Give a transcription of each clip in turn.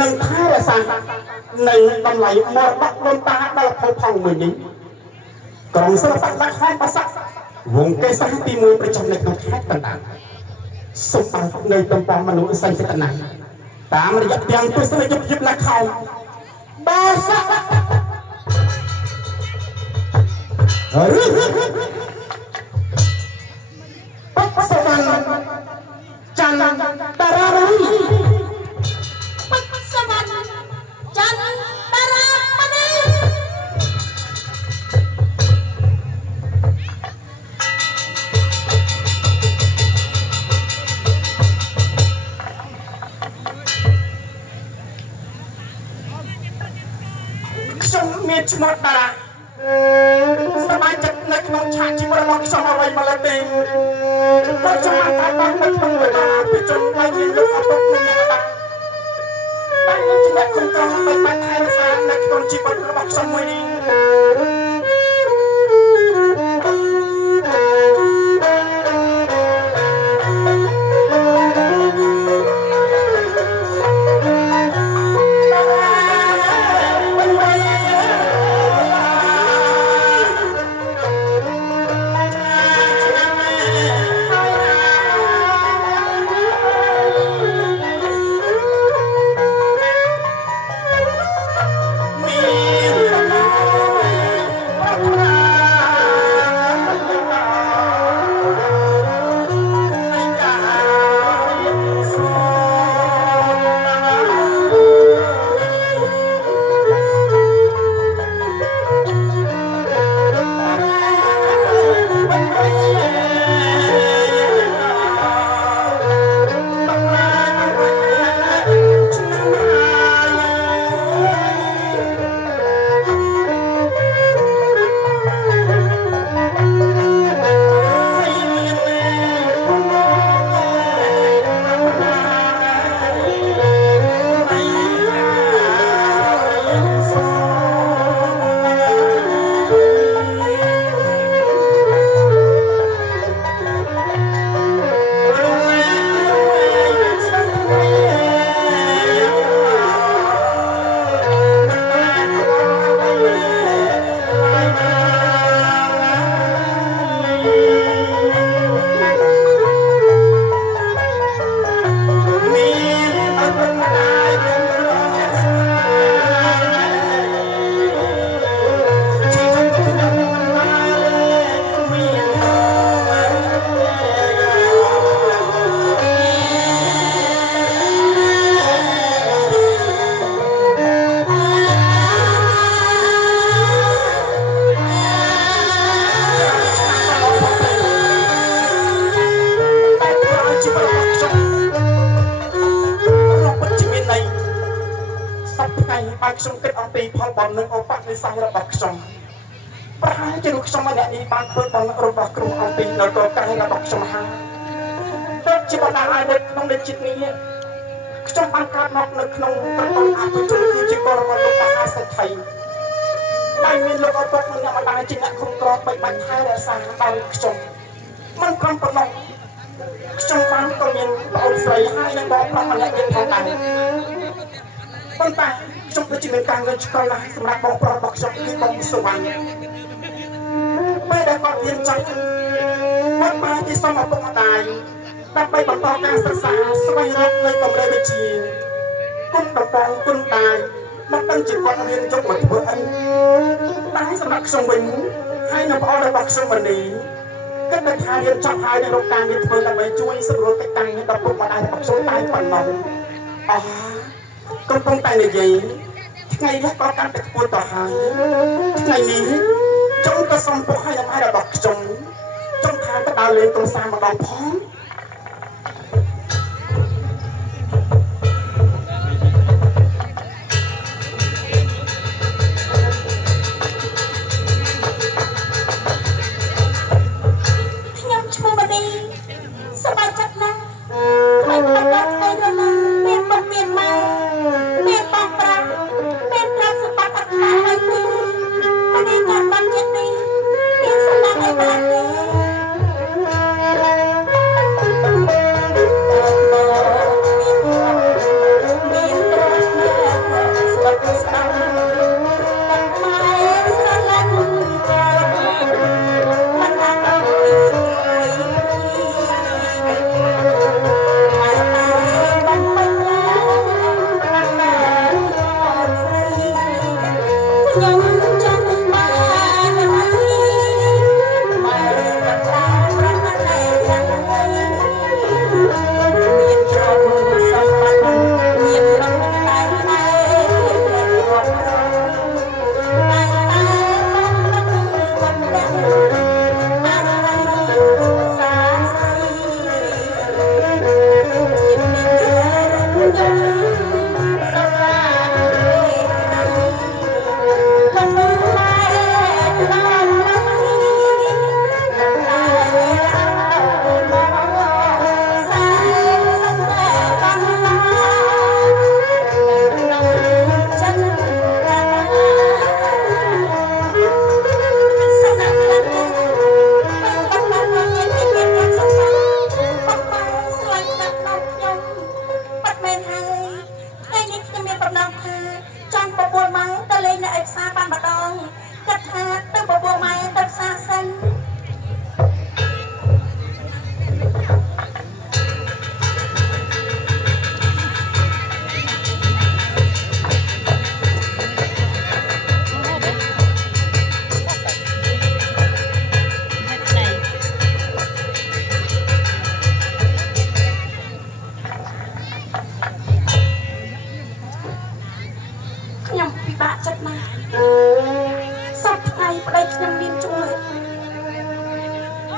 នឹងថែរក្សានៅតម្លៃមរតកដូនតាដល់ផលផងមួយនេះក្រុមសិល្បៈដាក់ខែប្រសាវងកេសាទី1ប្រចាំនៅក្នុងខេត្តកណ្ដាលសូមឲ្យនៅតំបន់មនុស្សសញ្ចេតនាតាមរយៈទាំងទស្សនិកភាពអ្នកខោបាសាបសវណ្ណច័ន្ទតារាមณีបសវណ្ណច័ន្ទតារាមณีខ្ញុំមានឈ្មោះតារាសមាជិកនៅក្នុងឆាកជីវិតរបស់ខ្ញុំអ្វីមកលើទេបើខ្ញុំអាចតាមបាននៅក្នុងវេលាពីជនដែលមានលោកអត់នឹងអ្នកតាតែជាអ្នកគ្រប់គ្រងបីបាច់ថែរក្សានៅក្នុងជីវិតរបស់ខ្ញុំមួយនេះបើខ្ញុំគិតអំពីផលបំណងឧបនិស្ស័យរបស់ខ្ញុំប្រហែលជាលោកខ្ញុំម្នាក់នេះបានធ្វើបំណងរបស់គ្រូអំពីនៅកលកាយរបស់ខ្ញុំហើយដូចជាបណ្ដាឲ្យនៅក្នុងនៃជាតិនេះខ្ញុំបានកើតមកនៅក្នុងប្រព័ន្ធអភិជនគឺជាកលរបស់លោកមហាសេដ្ឋីដែលមានលោកឪពុកនិងអ្នកម្ដាយជាអ្នកគ្រប់គ្រងបីបាច់ថែរក្សាដល់ខ្ញុំមិនព្រមប្រណោះខ្ញុំបានក៏មានប្អូនស្រីហើយនិងបងប្រុសម្នាក់ទៀតផងដែរប៉ុន្តែខ្ញុំដូចជាមានការងើបឆ្កល់ណាស់សម្រាប់បងប្រុសរបស់ខ្ញុំគឺបងសុវណ្ណពេលដែលគាត់រៀនចប់គាត់បានទីសុំឪពុកម្ដាយដើម្បីបន្តការសិក្សាស្វែងរកនៅបម្រើវិជ្ជាគុណប្រព័ន្ធគុណតាយមកដឹងជាគាត់រៀនចប់មកធ្វើអីតែសម្រាប់ខ្ញុំវិញហើយនៅប្អូនរបស់ខ្ញុំមនីគិតថារៀនចប់ហើយនឹងរកការងារធ្វើដើម្បីជួយសម្រួលកិច្ចការងារដល់ពុកម្ដាយរបស់ខ្ញុំតែប៉ុណ្ណោះកំពុងតែនិយាយថ្ងៃនេះក៏កាន់តែខ្ពស់ទៅហើយថ្ងៃនេះចង់ទៅសំពុះឲ្យដល់របស់ខ្ញុំចង់ថាទៅដើរលេងក្រុមសារម្ដងផងខ្ញុំឈ្មោះមនីសប្បាយចិត្តណាស់ហើយបាច់ដល់ថ្ងៃនេះណាមានពុកមានម៉ែមានបងប្រាំមានប្រាប់សម្បត្តិអត់ខាតហើយទេមនីកើតបានជាតិនេះមានសម្បត្តិអីបានទេ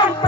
អំពី